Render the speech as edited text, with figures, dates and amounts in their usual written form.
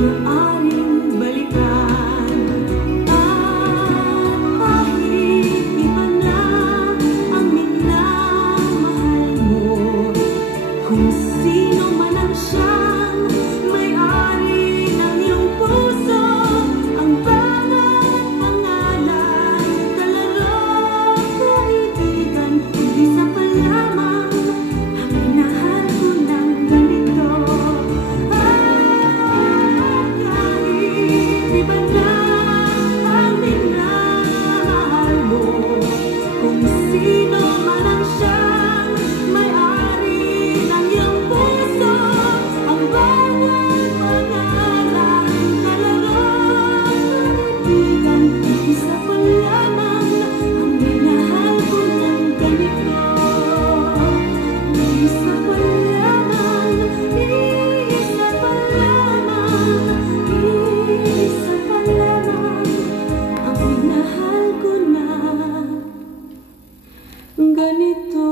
maaaring balikan. At kahit iba na ang minamahal mo, kung sino man ang siyang may-ari ng iyong puso, ang bawat pangalan, kalaro, kaibigan, isa pa lamang ang minahal ko ng ganito. At kahit iba na ang minamahal mo, kung sino man ang siyang may-ari ng iyong puso, ang bawat pangalan, kalaro, kaibigan, isa pa lamang ang minahal ko ng ganito. Isa pa lamang, isa pa lamang, isa pa lamang ang minahal ko na ganito.